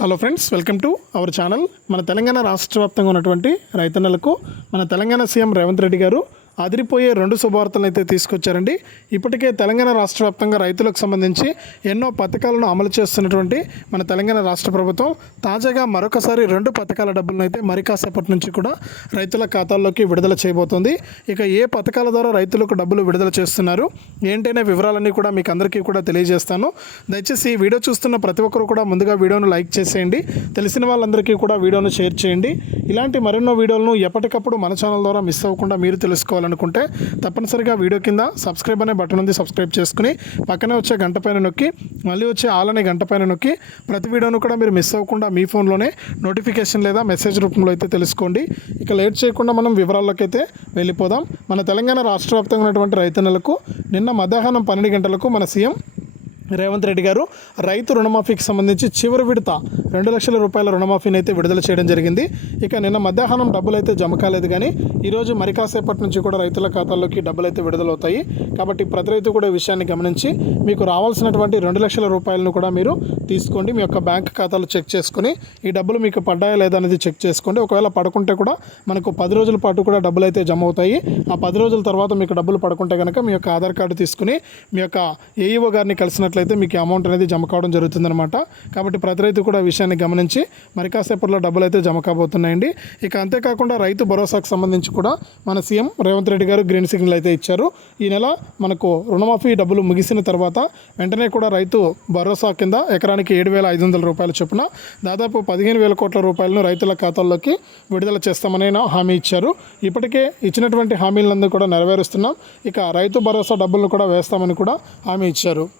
Hello friends welcome to our channel మన తెలంగాణ రాష్ట్ర వ్యాప్తంగా ఉన్నటువంటి రైతన్నలకు మన తెలంగాణ సీఎం రేవంత్ రెడ్డి గారు అదిరిపోయే రెండు శుభవార్తలను అయితే తీసుకొచ్చారండి. ఇప్పటికే తెలంగాణ రాష్ట్ర వ్యాప్తంగా రైతులకు సంబంధించి ఎన్నో పథకాలను అమలు చేస్తున్నటువంటి మన తెలంగాణ రాష్ట్ర ప్రభుత్వం తాజాగా మరొకసారి రెండు పథకాల డబ్బులను అయితే మరి కాసేపటి నుంచి కూడా రైతుల ఖాతాల్లోకి విడుదల చేయబోతోంది. ఇక ఏ పథకాల ద్వారా రైతులకు డబ్బులు విడుదల చేస్తున్నారు? ఏంటనే వివరాలన్నీ కూడా మీకు అందరికీ కూడా తెలియజేస్తాను. దయచేసి ఈ వీడియో చూస్తున్న ప్రతి ఒక్కరు కూడా ముందుగా వీడియోను లైక్ చేసేయండి. తెలిసిన వాళ్ళందరికీ కూడా వీడియోను షేర్ చేయండి. ఇలాంటి మరెన్నో వీడియోలను ఎప్పటికప్పుడు మన ఛానల్ ద్వారా మిస్ అవ్వకుండా మీరు తెలుసుకోవాలనుకుంటే తప్పనిసరిగా వీడియో కింద సబ్స్క్రైబ్ అనే బటన్ ఉంది సబ్స్క్రైబ్ చేసుకుని పక్కనే వచ్చే గంట పైన నొక్కి మళ్ళీ వచ్చే ఆల్ అనే గంట పైన నొక్కి ప్రతి వీడియోను కూడా మీరు మిస్ అవ్వకుండా మీ ఫోన్లోనే నోటిఫికేషన్ లేదా మెసేజ్ రూపంలో అయితే తెలుసుకోండి. ఇక లేట్ చేయకుండా మనం వివరాల్లోకి అయితే వెళ్ళిపోదాం. మన తెలంగాణ రాష్ట్ర వ్యాప్తంగా ఉన్నటువంటి రైతన్నలకు నిన్న మధ్యాహ్నం పన్నెండు గంటలకు మన సీఎం రేవంత్ రెడ్డి గారు రైతు రుణమాఫీకి సంబంధించి చివరి విడత రెండు లక్షల రూపాయల రుణమాఫీని అయితే విడుదల చేయడం జరిగింది. ఇక నిన్న మధ్యాహ్నం డబ్బులు అయితే జమ కాలేదు కానీ ఈరోజు మరి కాసేపటి నుంచి కూడా రైతుల ఖాతాల్లోకి డబ్బులు అయితే విడుదలవుతాయి. కాబట్టి ప్రతి రైతు కూడా విషయాన్ని గమనించి మీకు రావాల్సినటువంటి రెండు లక్షల రూపాయలను కూడా మీరు తీసుకోండి. మీ యొక్క బ్యాంక్ ఖాతాలు చెక్ చేసుకుని ఈ డబ్బులు మీకు పడ్డాయా లేదా అనేది చెక్ చేసుకోండి. ఒకవేళ పడుకుంటే కూడా మనకు పది రోజుల పాటు కూడా డబ్బులు అయితే జమ అవుతాయి. ఆ పది రోజుల తర్వాత మీకు డబ్బులు పడుకుంటే కనుక మీ యొక్క ఆధార్ కార్డు తీసుకుని మీ యొక్క ఏఈఓ గారిని కలిసినట్లయితే మీకు అమౌంట్ అనేది జమ కావడం జరుగుతుందన్నమాట. కాబట్టి ప్రతి రైతు కూడా విషయాన్ని గమనించి మరి కాసేపట్లో డబ్బులు అయితే జమ కాబోతున్నాయండి. ఇక అంతేకాకుండా రైతు భరోసాకు సంబంధించి కూడా మన సీఎం రేవంత్ రెడ్డి గారు గ్రీన్ సిగ్నల్ అయితే ఇచ్చారు. ఈ నెల మనకు రుణమాఫీ డబ్బులు ముగిసిన తర్వాత వెంటనే కూడా రైతు భరోసా కింద ఎకరానికి ఏడు వేల ఐదు వందల రూపాయల చొప్పున దాదాపు పదిహేను వేల కోట్ల రూపాయలను రైతుల ఖాతాల్లోకి విడుదల చేస్తామని హామీ ఇచ్చారు. ఇప్పటికే ఇచ్చినటువంటి హామీలందరూ కూడా నెరవేరుస్తున్నాం. ఇక రైతు భరోసా డబ్బులను కూడా వేస్తామని కూడా హామీ ఇచ్చారు.